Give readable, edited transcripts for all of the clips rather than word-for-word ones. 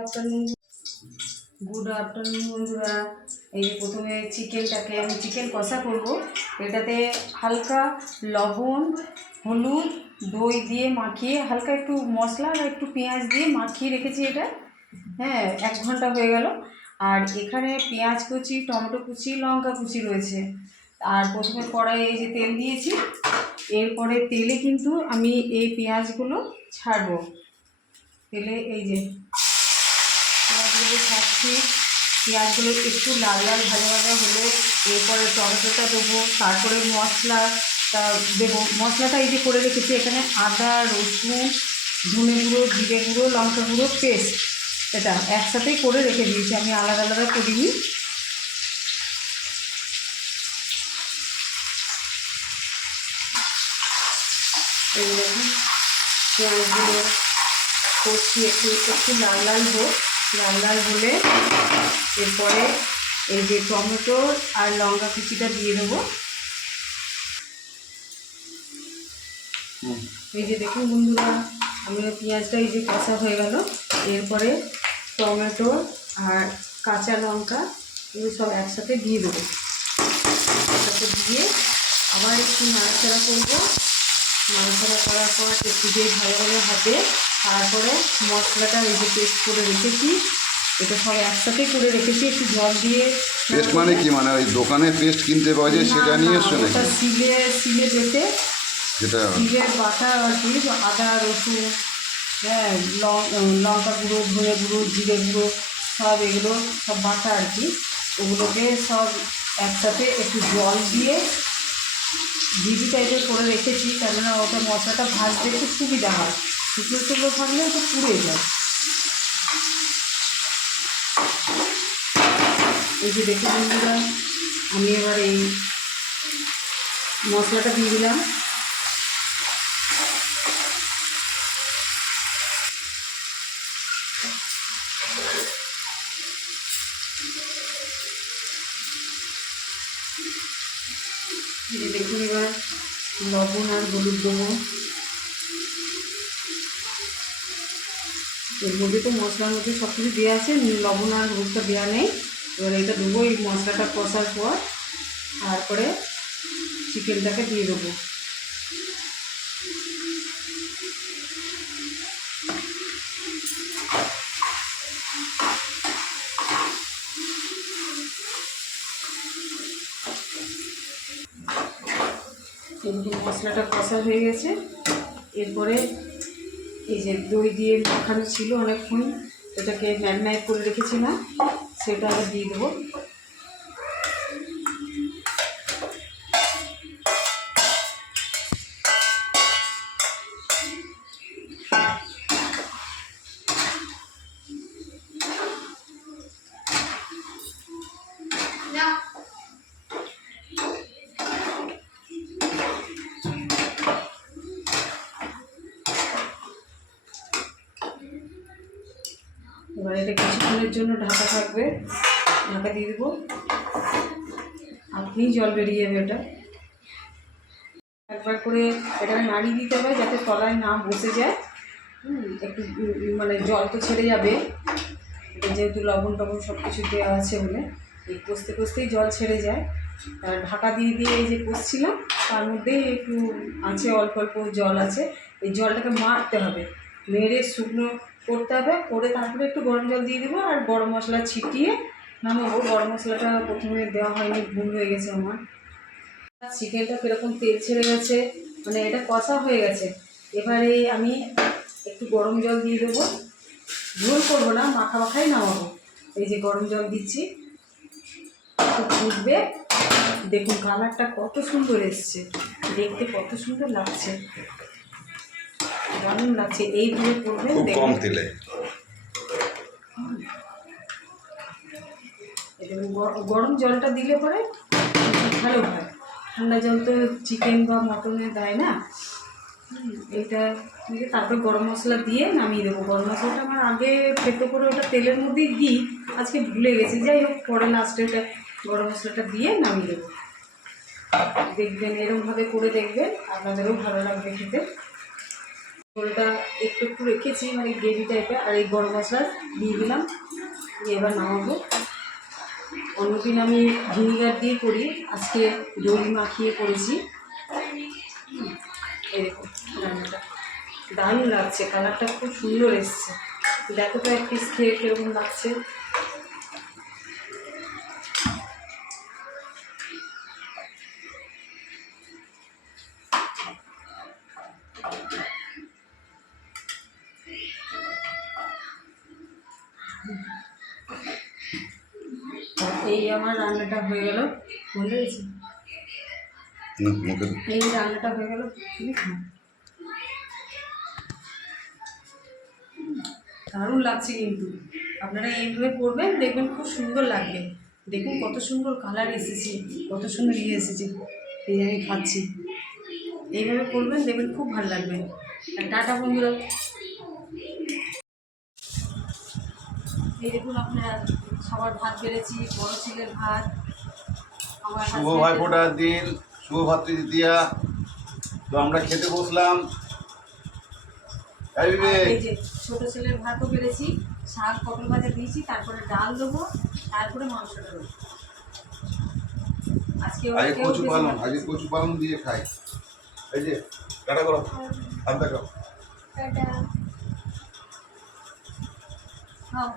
Afternoon, good afternoon বন্ধুরা। এই যে প্রথমে চিকেনটাকে আমি চিকেন কষা করব। এটাতে হালকা লবণ, হলুদ, দই দিয়ে মাখিয়ে হালকা একটু মশলা আর একটু পেঁয়াজ দিয়ে মাখিয়ে রেখেছি এটা। হ্যাঁ, 1 ঘন্টা হয়ে গেল। আর এখানে পেঁয়াজ কুচি, টমেটো কুচি, লঙ্কা কুচি রয়েছে। আর প্রথমে কড়াইয়ে এই যে তেল দিয়েছি, এরপরে তেলে কিন্তু আমি এই পেঁয়াজগুলো ছাড়বো। তেলে এই যে পেঁয়াজগুলো ছাড়ছি। পেঁয়াজগুলো একটু লাল লাল ভাজা ভাজা হলে এরপরে টমেটোটা দেবো, তারপরে মশলাটা দেবো। মশলাটা এই যে করে রেখেছি এখানে আদা, রসুন, ধনে গুঁড়ো, জিরে গুঁড়ো, লঙ্কা গুঁড়ো পেস্ট, এটা একসাথেই করে রেখে দিয়েছি, আমি আলাদা আলাদা করিনি। এই দেখুন পেঁয়াজগুলো করছি, একটু একটু লাল লাল হোক। লাল লাল হলে এরপরে এই যে টমেটো আর লঙ্কা কুচিটা দিয়ে দেবো। এই যে দেখুন বন্ধুরা, আমি পেঁয়াজটা এই যে কষা হয়ে গেল। এরপরে টমেটো আর কাঁচা লঙ্কা এগুলো সব একসাথে দিয়ে দেবো। একসাথে দিয়ে আবার একটু নাড়াচাড়া করবো। নাড়াচাড়া করার পর একটু দিয়ে ভালো ভালো হবে। তারপরে মশলাটা এই যে পেস্ট করে রেখেছি, এটা সব একসাথে করে রেখেছি, একটু জল দিয়ে। পেস্ট মানে কি, মানে ওই দোকানে পেস্ট কিনতে পাওয়া যায় সেটা নিয়ে এসছো নাকি? ওটা সিলে বেটে, যেটা সিলের বাটা আর কি, আদা রসুন, হ্যাঁ, লঙ্কা গুঁড়ো, ধনে গুঁড়ো, জিরে গুঁড়ো, সব এগুলো সব বাটা আর কি। ওগুলোকে সব একসাথে একটু জল দিয়ে ঘিজি টাইপের করে রেখেছি, কেননা ওটা মশলাটা ভাজতে একটু সুবিধা হয়। শুকনো শুকনো থাকলে তো পুড়ে যায়। এই যে দেখে বন্ধুরা, আমি এবার এই মশলাটা দিয়ে দিলাম। এই যে দেখুন, এবার লবণ আর হলুদ দেবো। এর মধ্যে তো মশলার মধ্যে সব কিছু দেওয়া আছে, লবণ আর হলুদটা দেওয়া নেই। এবার এটা দেবো এই মশলাটা কষার পর। তারপরে চিকেনটাকে দিয়ে দেবো। এদিকে মশলাটা কষা হয়ে গেছে। এরপরে এই যে দই দিয়ে মাখানো ছিল অনেকক্ষণ, এটাকে ম্যারিনেট করে রেখেছিলাম, সেটা আগে দিয়ে দেবো। এবার এটা কিছুক্ষণের জন্য ঢাকা থাকবে, ঢাকা দিয়ে দেবো। আপনি জল বেরিয়ে যাবে এটা। একবার করে এটাকে নাড়িয়ে দিতে হবে যাতে তলায় না বসে যায়। একটু মানে জল তো ছেড়ে যাবে, এটা যেহেতু লবণ টবণ সব কিছু দেওয়া আছে বলে এই কষতে কষতেই জল ছেড়ে যায়। আর ঢাকা দিয়ে দিয়ে এই যে কষছিলাম, তার মধ্যেই একটু আছে, অল্প অল্প জল আছে। এই জলটাকে মারতে হবে, মেরে শুকনো করতে হবে, করে তারপরে একটু গরম জল দিয়ে দেবো আর গরম মশলা ছিটিয়ে নামাবো। গরম মশলাটা প্রথমে দেওয়া হয়নি, ভুল হয়ে গেছে আমার। চিকেনটা কীরকম তেল ছেড়ে গেছে, মানে এটা কষা হয়ে গেছে। এবারে আমি একটু গরম জল দিয়ে দেবো, ঝোল করবো না, মাখা মাখাই নামাবো। এই যে গরম জল দিচ্ছি, একটু ফুটবে। দেখুন কালারটা কত সুন্দর এসছে, দেখতে কত সুন্দর লাগছে, দারুণ লাগছে। এইভাবে করবেন, কম তেলে। গরম জলটা দিলে পরে ভালো হয়, ঠান্ডা জল তো চিকেন বা মটনে দেয় না। এটা দিয়ে তারপর গরম মশলা দিয়ে নামিয়ে দেবো। গরম মশলাটা আমার আগে থেতো করে ওটা তেলের মধ্যেই দিই, আজকে ভুলে গেছি। যাই হোক, পরে লাস্টে ওটা গরম মশলাটা দিয়ে নামিয়ে দেবো। দেখবেন, এরকমভাবে করে দেখবেন, আপনাদেরও ভালো লাগবে খেতে। ঝোলটা একটু একটু রেখেছি মানে গ্রেভি টাইপের, আর এই গরম মশলা দিয়ে দিলাম, দিয়ে এবার নামাবো। অন্যদিন আমি ভিনিগার দিয়ে করি, আজকে দই মাখিয়ে করেছি। এই দেখুন রান্নাটা দারুণ লাগছে, কালারটা খুব সুন্দর এসছে। দেখো তো এক পিস খেয়ে কীরকম লাগছে। এই আমার রান্নাটা হয়ে গেল, বলে গেছি এই রান্নাটা হয়ে গেল। দারুণ লাগছে কিন্তু, আপনারা এইভাবে করবেন, দেখবেন খুব সুন্দর লাগবে। দেখুন কত সুন্দর কালার এসেছে, কত সুন্দর ইয়ে এসেছে। এই আমি খাচ্ছি, এইভাবে করবেন, দেখবেন খুব ভালো লাগবে। আর টাটা বন্ধুরা। এই দেখুন আপনারা সবার ভাত বেড়েছি, বড় ছেলের ভাত, আমার শুভ ভাইফোঁটার দিন, শুভ ভাতৃদ্বিতীয়া। তো আমরা খেতে বসলাম। আর এই যে ছোট ছেলের ভাতও বেড়েছি, শাক পটল ভাজা দিয়েছি, তারপরে ডাল দেবো, তারপরে মাংসটা দেবো। আজকে কচু পালং দিয়ে খাই। এই যে কাটা করো, আদা করো। হ্যাঁ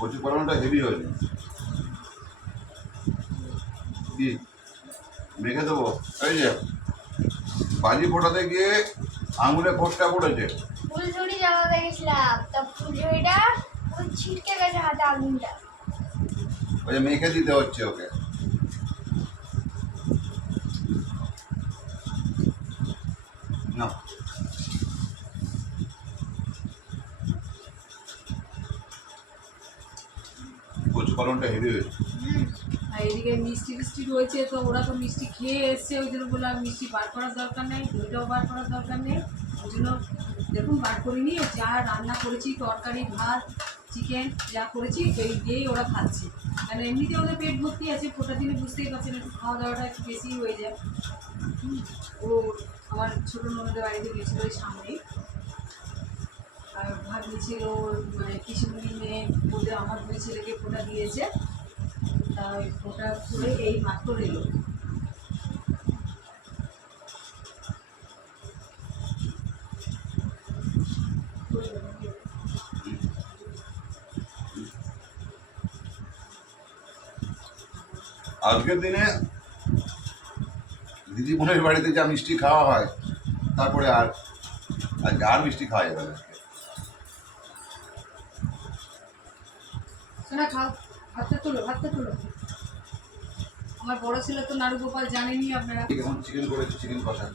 কচু পালংটা হেভি হয়েছে। কি মেখে দেবো? এই যে বাজি ফোটাতে গিয়ে আঙুলে ফোঁটা পড়েছে। ফুলঝুরি জায়গাতে গেছিলাম, তা ফুলঝুরিটা পুরো ছিটকে গেছে হাতে আঙুলটা। ওই যে মেখে দিতে হচ্ছে ওকে। না কচু পালংটা হেভি হয়েছে। আর এদিকে মিষ্টি টিষ্টি রয়েছে, তো ওরা তো মিষ্টি খেয়ে এসছে, ওই জন্য বললাম মিষ্টি বার করার দরকার নেই, দইটাও বার করার দরকার নেই। ওই জন্য দেখুন বার করিনি, যা রান্না করেছি তরকারি ভাত চিকেন যা করেছি সেই দিয়েই ওরা খাচ্ছে। কারণ এমনিতে ওদের পেট ভর্তি আছে, ফোটার দিনে বুঝতেই পারছেন একটু খাওয়া দাওয়াটা একটু বেশি হয়ে যায়। ও আমার ছোটো ননদের বাড়িতে গেছিলো ওই সামনেই, আর ভাগ্নি ছিল মানে কিশোরী মেয়ে, ওদের আমার দুই ছেলেকে ফোটা দিয়েছে, তাই ফোটা করে এই মাত্র এলো। আজকের দিনে দিদি বোনের বাড়িতে যা মিষ্টি খাওয়া হয়, তারপরে আজকে আর মিষ্টি খাওয়া যাবে না। শোনা খাও, ভাতটা তুলো। আমার বড় ছেলে তো নাড়ু গোপাল জানেনি আপনারা। এখন চিকেন করেছি, চিকেন কষা।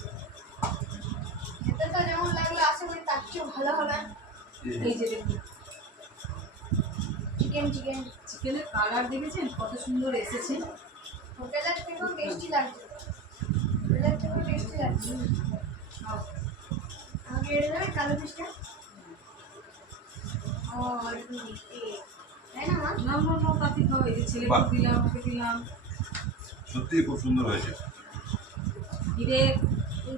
খেতে তো যেমন লাগলো আশা করি তার চেয়েও ভালো হবে। এই যে দেখুন চিকেনের কালার দেখেছেন কত সুন্দর এসেছে। হোটেলের থেকেও টেস্টি লাগছে। আমাকে এনে দেবে কালো পিসটা। ও একটু মিষ্টি, তাই না মা? না কাতি খাও, এই যে ছেলেকে দিলাম, ওকে দিলাম। সত্যি খুব সুন্দর হয়েছে। হিরে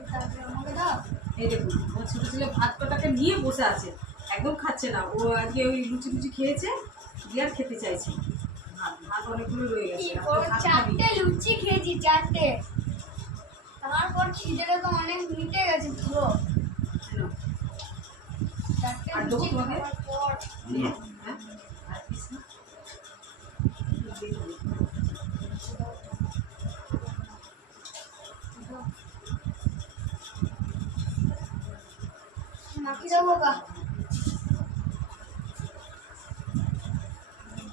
তারপরে আমাকে দাও। এই দেখুন আমার ছোটো ছেলে ভাতটাকে নিয়ে বসে আছে, একদম খাচ্ছে না। ও আজকে ওই লুচি খেয়েছে, দিয়ে আর খেতে চাইছে। ভাত অনেকগুলো রয়ে গেছে। চারটে লুচি খেয়েছি, চারটে। তারপর খিদেটা তো অনেক মিটে গেছে পুরো। চারটে লুচি খাওয়ার পর মাখি দেবো গা।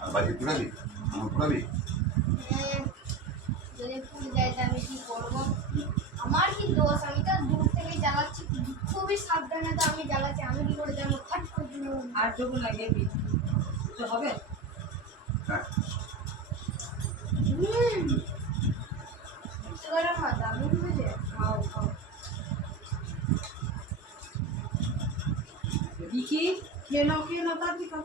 আর বাজি পুরাবি, আমার পুরাবি। যদি ফুল যায় আমি কি করবো? আমার কি দোষ? আমি তো দূর থেকে জ্বালাচ্ছি, খুবই সাবধানে তো আমি জ্বালাচ্ছি। আমি কি করে জানবো? ফট করে দিল। আর যখন লাগে তো হবে। হ্যাঁ গরম ভাত আমি বুঝে খাও বিকি খেয়ে নাও তাড়াতাড়ি খাও।